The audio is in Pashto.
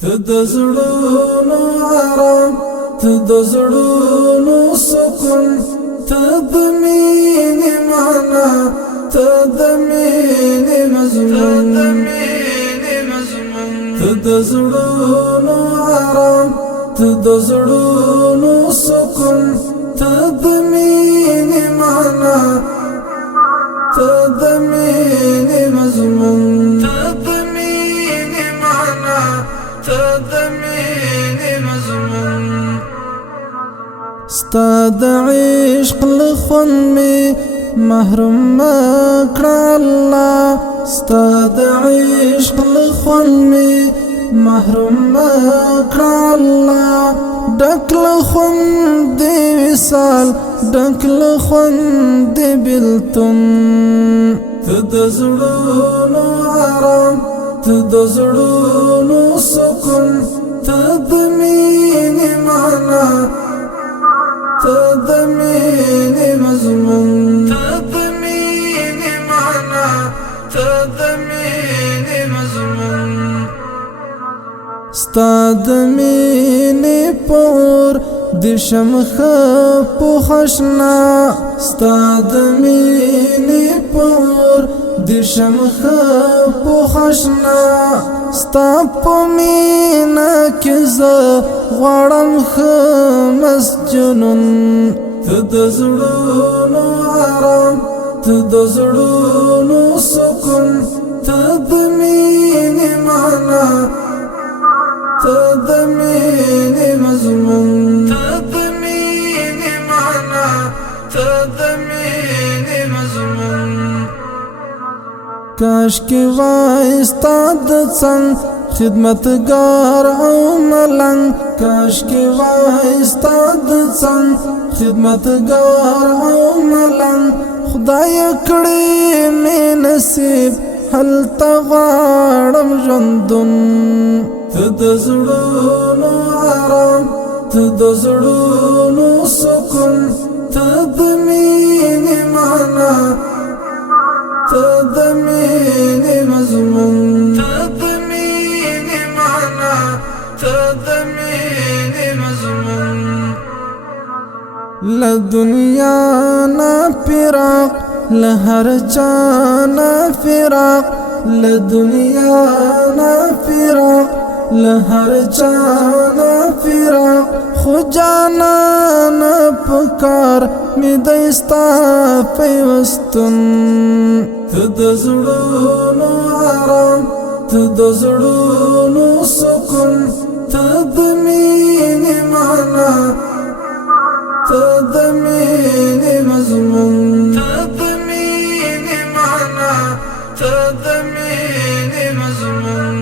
ته د زړونو آرام، ته د زړونو سکون، ته د مینې معنا، ته د مینې مضمون، ته د زړونو آرام، ته د زړونو سکون، ته د مینې معنا، ته د مینې مضمون، ته د مینې معنا، ته د مینې مضمون. ستا د عشق له خوند مې محروم مه کړه الله، ستا د عشق له خوند مې محروم مه کړه الله. ډک له خوند د وصال، ډک له خوند د بېلتون، ته د زړونو آرام، ته د زړونو سکون، ته د مینې معنا، ته د مینې مضمون، ته د مینې معنا، ته د مینې مضمون. ستا د مینې پور د شمخه پوښنا، ستا د مینې پور د شمخه پوښنا. ستا په مینا کې زه غواړم ښه مسجنون، ته د زړونو آرام، ته د زړونو سکون، ته د مینې معنا، ته د مینې مضمون، ته د مینې معنا، ته د مینې مضمون. کاش کې وای ستا د څنګ خدمتګار او ملنګ، کاش کې وای ستا د څنګ خدمتګار او ملنګ. خدای کړې مې نصیب هلته غواړم ژوندون، ته د زړونو آرام، ته د زړونو سکون، ته د مینې معنا، ته د مینې مضمون، ته د مینې معنا، ته د مینې مضمون. له دنیا نه فراق، له هر چا نه فراق، له دنیا نه فراق، له هر چا نه فراق. خو جانانه پکار مې دی ستا پیوستون، ته د زړونو آرام، ته د زړونو سکون، ته د مینې معنا، ته د مینې مضمون، ته د مینې معنا، ته د مینې مضمون.